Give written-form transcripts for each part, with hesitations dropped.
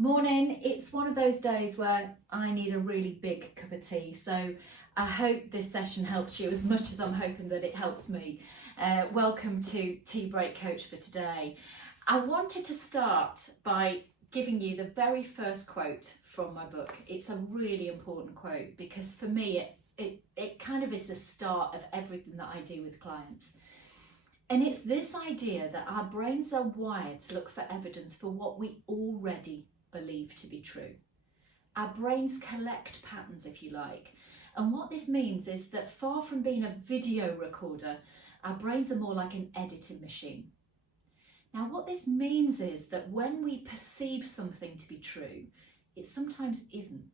Morning. It's one of those days where I need a really big cup of tea, so I hope this session helps you as much as I'm hoping that it helps me. Welcome to Tea Break Coach for today. I wanted to start by giving you the very first quote from my book. It's a really important quote because for me it kind of is the start of everything that I do with clients. And it's this idea that our brains are wired to look for evidence for what we already believe to be true. Our brains collect patterns, if you like. And what this means is that far from being a video recorder, our brains are more like an editing machine. Now, what this means is that when we perceive something to be true, it sometimes isn't.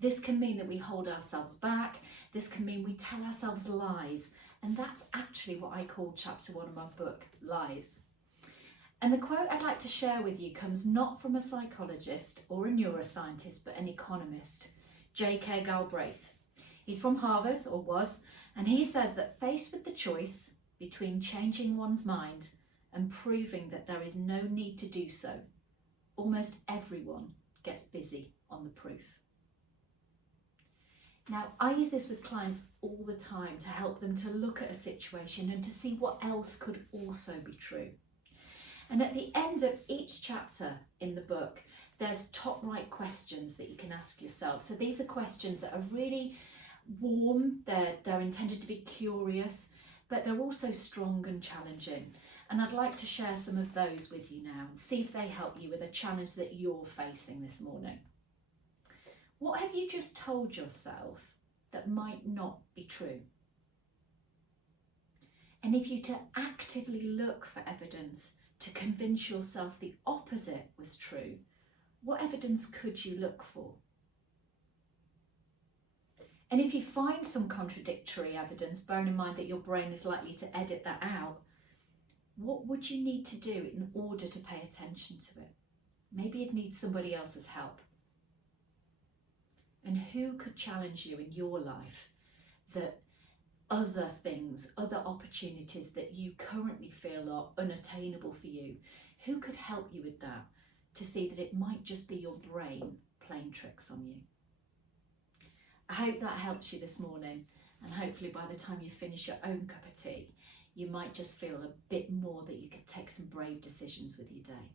This can mean that we hold ourselves back. This can mean we tell ourselves lies. And that's actually what I call chapter 1 of my book, Lies. And the quote I'd like to share with you comes not from a psychologist or a neuroscientist, but an economist, J.K. Galbraith. He's from Harvard, or was, and he says that faced with the choice between changing one's mind and proving that there is no need to do so, almost everyone gets busy on the proof. Now, I use this with clients all the time to help them to look at a situation and to see what else could also be true. And at the end of each chapter in the book, there's top right questions that you can ask yourself. So these are questions that are really warm, they're intended to be curious, but they're also strong and challenging. And I'd like to share some of those with you now and see if they help you with a challenge that you're facing this morning. What have you just told yourself that might not be true? And if you to actively look for evidence to convince yourself the opposite was true, what evidence could you look for? And if you find some contradictory evidence, bearing in mind that your brain is likely to edit that out, what would you need to do in order to pay attention to it? Maybe you'd need somebody else's help. And who could challenge you in your life that other things, other opportunities that you currently feel are unattainable for you, who could help you with that to see that it might just be your brain playing tricks on you? I hope that helps you this morning, and hopefully by the time you finish your own cup of tea, you might just feel a bit more that you could take some brave decisions with your day.